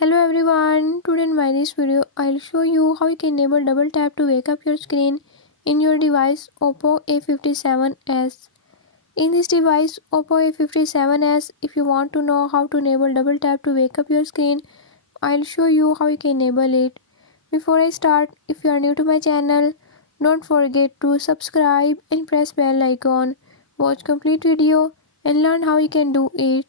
Hello everyone, today in my this video I'll show you how you can enable double tap to wake up your screen in your device Oppo A57s. In this device Oppo A57s, if you want to know how to enable double tap to wake up your screen, I'll show you how you can enable it. Before I start, if you are new to my channel, don't forget to subscribe and press bell icon. Watch complete video and learn how you can do it.